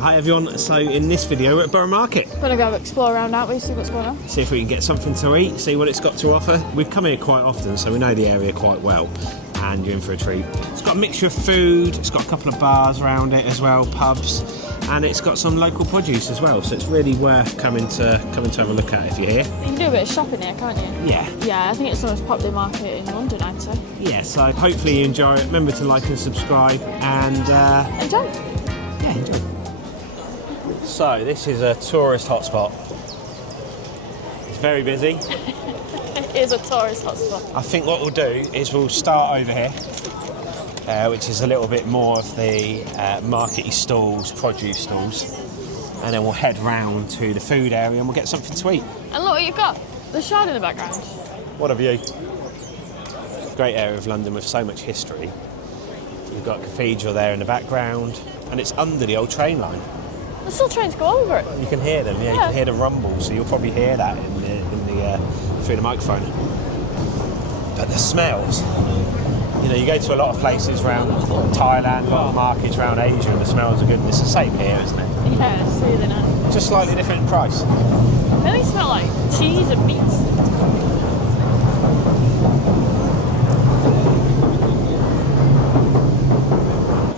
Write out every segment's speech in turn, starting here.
Hi everyone, so in this video we're at Borough Market. Gonna go explore around, aren't we? See what's going on. See if we can get something to eat, see what it's got to offer. We've come here quite often, so we know the area quite well, and you're in for a treat. It's got a mixture of food, it's got a couple of bars around it as well, pubs, and it's got some local produce as well, so it's really worth coming to have a look at if you're here. You can do a bit of shopping here, can't you? Yeah. Yeah, I think it's the most popular market in London, I'd say. Yeah, so hopefully you enjoy it. Remember to like and subscribe, and enjoy. Yeah, enjoy. So this is a tourist hotspot. It's very busy. It is a tourist hotspot. I think what we'll do is we'll start over here, which is a little bit more of the markety stalls, produce stalls, and then we'll head round to the food area and we'll get something to eat. And look what you've got, the shard in the background. What a view. Great area of London with so much history. You've got Cathedral there in the background, and it's under the old train line. There's still trains go over it. You can hear them, yeah. You can hear the rumble, so you'll probably hear that through the microphone. But the smells, you know, you go to a lot of places around Thailand, a lot of markets around Asia, and the smells are good. And it's the same here, isn't it? Yeah, it's really nice. Just slightly different price. They really smell like cheese and meats.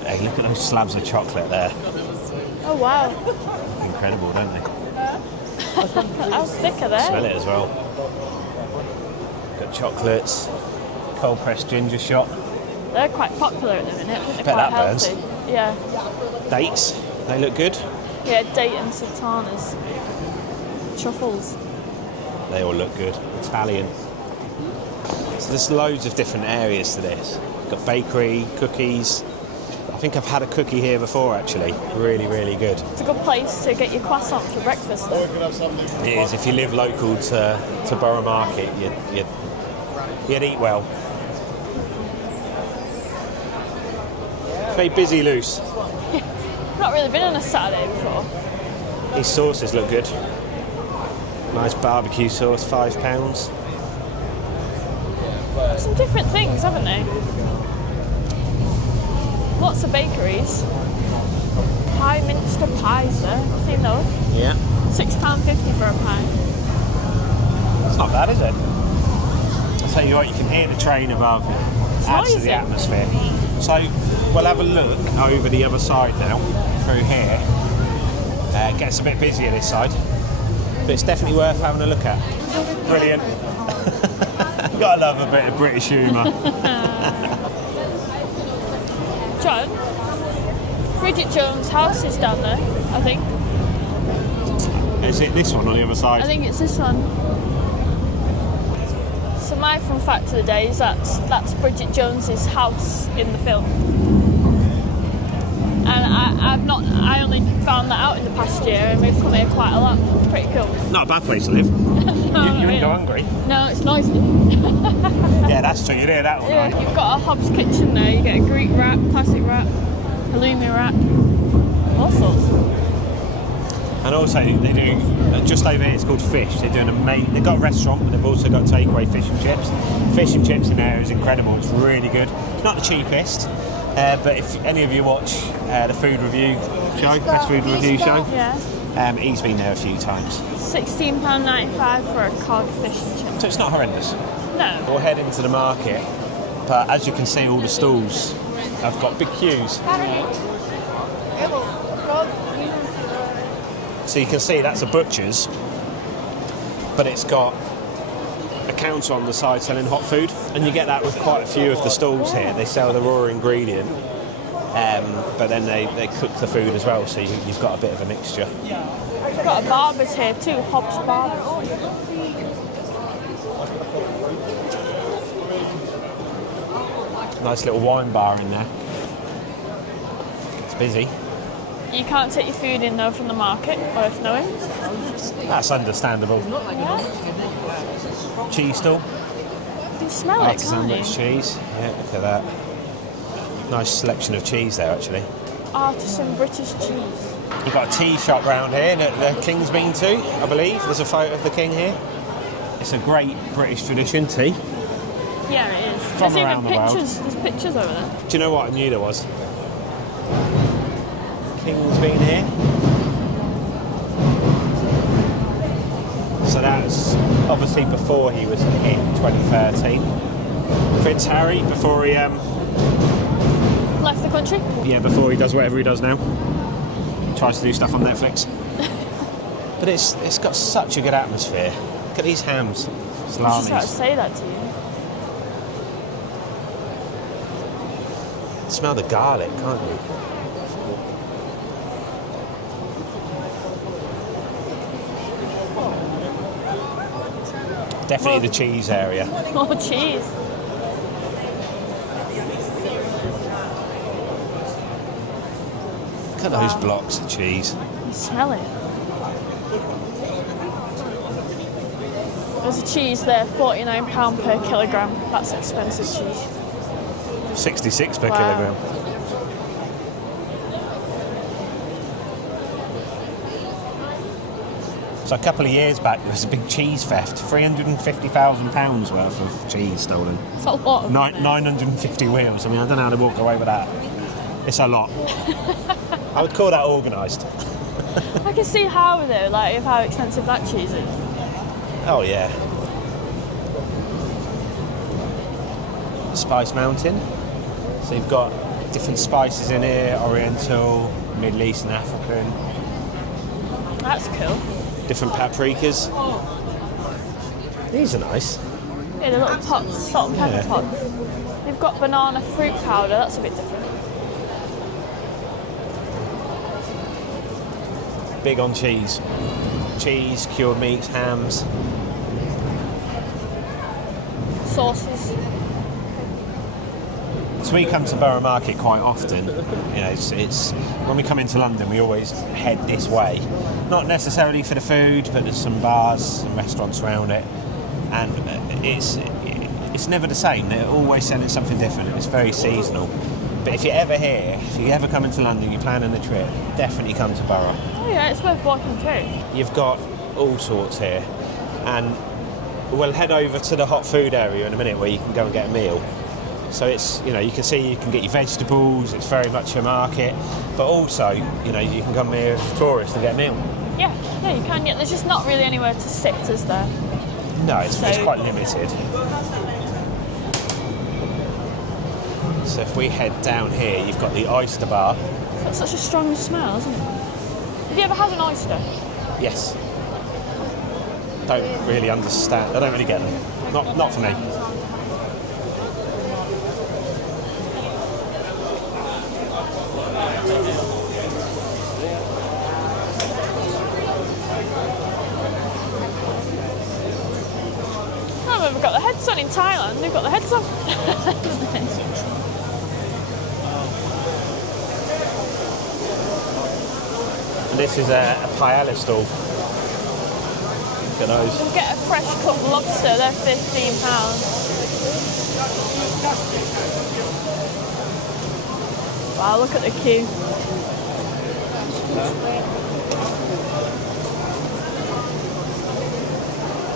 Hey, look at those slabs of chocolate there. Oh wow. Incredible, don't they? How thick are they? Smell it as well. Got chocolates, cold pressed ginger shot. They're quite popular at the minute. I think they're Bet quite that burns. healthy. Yeah. Dates, they look good. Yeah, date and sultanas. Truffles. They all look good. Italian. So there's loads of different areas to this. Got bakery, cookies. I think I've had a cookie here before actually. Really, really good. It's a good place to get your croissant for breakfast though. It is. If you live local to Borough Market, you'd eat well. Very busy loose. Not really been on a Saturday before. These sauces look good. Nice barbecue sauce, £5. Some different things, haven't they? Lots of bakeries. Pie Minster pies there. Have you seen those? Yeah. £6.50 for a pie. It's not bad, is it? I'll tell you what, you can hear the train above. Adds to the atmosphere. So we'll have a look over the other side now, through here. It gets a bit busier this side, but it's definitely worth having a look at. Brilliant. Gotta love a bit of British humour. John, Bridget Jones' house is down there, I think. Is it this one on the other side? I think it's this one. So my fun fact of the day is that's Bridget Jones's house in the film. And I only found that out in the past year, and we've come here quite a lot. It's pretty cool. Not a bad place to live. No, you wouldn't go hungry. No, it's noisy. Yeah, that's true. You'd hear that one, Yeah, right? you've got a Hobbs kitchen there. You get a Greek wrap, plastic wrap, halloumi wrap, all sorts. And also they do just over here. It's called Fish. They're doing they've got a restaurant, but they've also got takeaway fish and chips. Fish and chips in there is incredible. It's really good. It's not the cheapest, but if any of you watch the food review show, best food review show, Yeah. he's been there a few times. £16.95 for a cod fish and chips. So it's not horrendous. No. We'll head into the market, but as you can see, all the stalls have got big queues. So you can see that's a butcher's, but it's got a counter on the side selling hot food, and you get that with quite a few of the stalls here. They sell the raw ingredient, but then they cook the food as well, so you've got a bit of a mixture. We've got a barber's here too, Hobbs Barbers. Nice little wine bar in there. It's busy. You can't take your food in though from the market, worth knowing. That's understandable. Yeah. Cheese stall. You can smell Artisan it, British can't you? cheese. Yeah, look at that. Nice selection of cheese there, actually. Artisan British cheese. You've got a tea shop round here that the King's been to, I believe. There's a photo of the King here. It's a great British tradition, tea. Yeah, it is. From There's around even the world. pictures. There's pictures over there. Do you know what? I knew there was. King's been here. So that's obviously before he was in 2013. Prince Harry, before he Left the country? yeah, before he does whatever he does now. Tries to do stuff on Netflix. But it's got such a good atmosphere. Look at these hams. I was just Salamis. about to say that to you. Smell the garlic, can't you? Definitely the cheese area. Oh, cheese. Look at those blocks of cheese. You smell it. There's a cheese there, £49 per kilogram. That's expensive cheese. 66 per Wow. kilogram. So a couple of years back, there was a big cheese theft. £350,000 worth of cheese stolen. It's a lot of money. 950 wheels. I mean, I don't know how to walk away with that. It's a lot. I would call that organised. I can see how though, like how expensive that cheese is. Oh yeah. Spice Mountain. So you've got different spices in here, Oriental, Middle East and African. That's cool. Different paprikas. These are nice. Yeah, the little pots, salt and pepper Yeah. pots. They've got banana fruit powder, that's a bit different. Big on cheese. Cheese, cured meats, hams. Sauces. So we come to Borough Market quite often. You know, it's when we come into London, we always head this way. Not necessarily for the food, but there's some bars, some restaurants around it, and it's never the same. They're always selling something different, and it's very seasonal. But if you're ever here, if you ever come into London, you're planning a trip, definitely come to Borough. Oh yeah, it's worth walking through. You've got all sorts here, and we'll head over to the hot food area in a minute where you can go and get a meal. So it's, you know, you can see you can get your vegetables, it's very much a market, but also, you know, you can come here as a tourist and get a meal. Yeah, you can get, there's just not really anywhere to sit, is there? No, it's quite limited. So if we head down here, you've got the oyster bar. It's got such a strong smell, isn't it? Have you ever had an oyster? Yes. Don't really understand, I don't really get them. Not for me. Oh, we've got the heads on in Thailand. They've got the heads on. And this is a paella stall. Look at those. We'll get a fresh cut lobster. They're £15. Wow, look at the queue.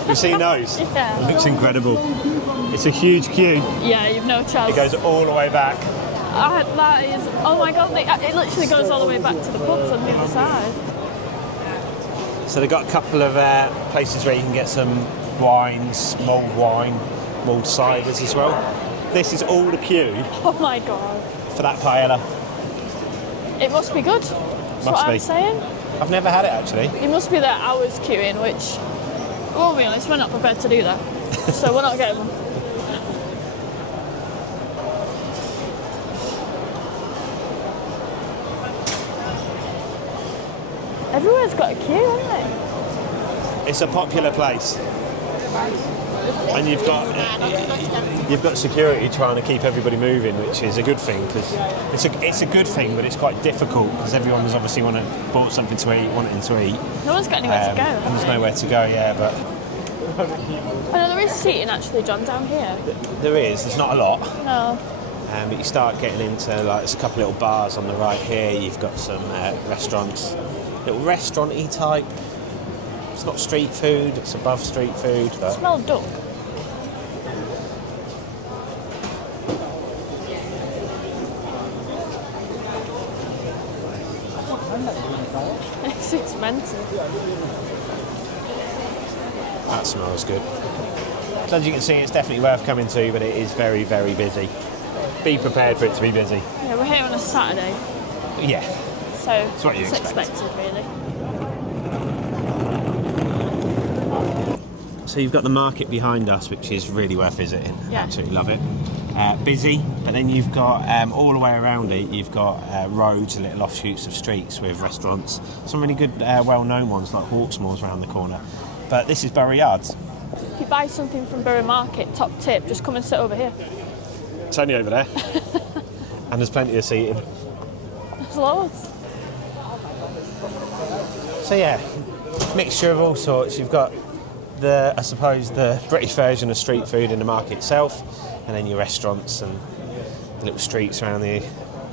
You've seen those? Yeah. It looks incredible. It's a huge queue. Yeah, you've no chance. It goes all the way back. That is, oh my god, it literally goes all the way back to the pubs on the other side. So they've got a couple of places where you can get some wines, mulled wine, mulled ciders as well. This is all the queue Oh my god. for that paella. It must be good. That's what I'm saying. I've never had it actually. It must be that hours queuing, which, we'll be honest, we're not prepared to do that. So we're not getting one. Everywhere's got a queue, hasn't it? It's a popular place. And you've got security trying to keep everybody moving, which is a good thing because it's a good thing, but it's quite difficult because everyone has obviously bought something to eat, wanting to eat. No one's got anywhere to go. And there's nowhere to go, yeah, but Oh no, there is seating actually, John, down here. there is. There's not a lot. No. But you start getting into, like, there's a couple little bars on the right here. You've got some restaurants, little restaurant-y type. It's not street food, it's above street food. But Smell duck. It's expensive. That smells good. So as you can see, it's definitely worth coming to, but it is very, very busy. Be prepared for it to be busy. Yeah, we're here on a Saturday. Yeah. So That's what you it's expected, really. So you've got the market behind us, which is really worth visiting. Yeah. Absolutely love it. Busy, but then you've got all the way around it, you've got roads and little offshoots of streets with restaurants. Some really good, well-known ones like Hawksmoor's around the corner. But this is Borough Yards. If you buy something from Borough Market, top tip, just come and sit over here. It's only over there. And there's plenty of seating. There's loads. So yeah, mixture of all sorts. You've got the, I suppose, the British version of street food in the market itself, and then your restaurants and the little streets around the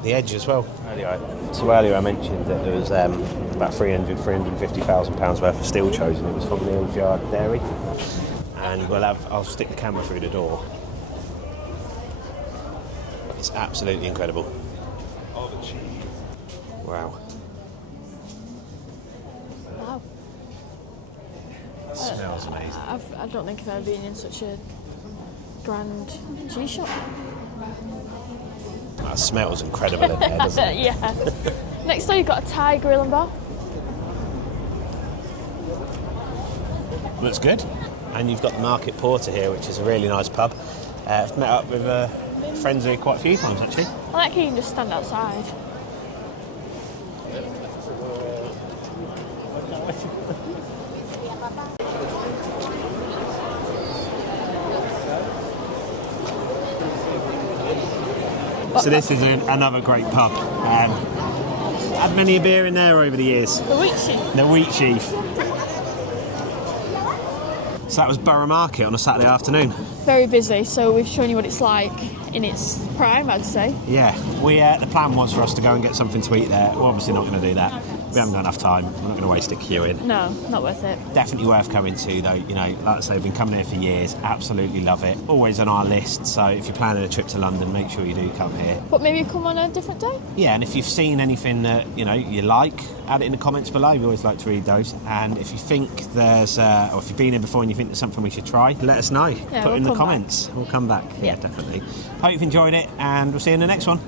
edge as well. Earlier I mentioned that there was about £350,000 worth of steel chosen. It was from Leard Dairy, and I'll stick the camera through the door. It's absolutely incredible. Wow. Wow. It smells amazing. I don't think I've ever been in such a grand cheese shop. That smells incredible in there, doesn't it? Yeah. Next door you've got a Thai grill and bar. Looks good. And you've got the Market Porter here, which is a really nice pub. I've met up with friends here quite a few times, actually. I like how you can just stand outside. So this is another great pub. Had many a beer in there over the years. The Wheat Sheaf. The Wheat Sheaf. So that was Borough Market on a Saturday afternoon. Very busy, so we've shown you what it's like in its prime, I'd say. Yeah, the plan was for us to go and get something to eat there. We're obviously not going to do that. We haven't got enough time. We're not going to waste a queue in. No, not worth it. Definitely worth coming to, though. You know, like I say, we've been coming here for years. Absolutely love it. Always on our list. So if you're planning a trip to London, make sure you do come here. But maybe come on a different day? Yeah, and if you've seen anything that you like, add it in the comments below. We always like to read those. And if you think there's, or if you've been here before and you think there's something we should try, let us know. Yeah, Put it we'll in the come comments. back. We'll come back. Yeah, definitely. Hope you've enjoyed it, and we'll see you in the next one.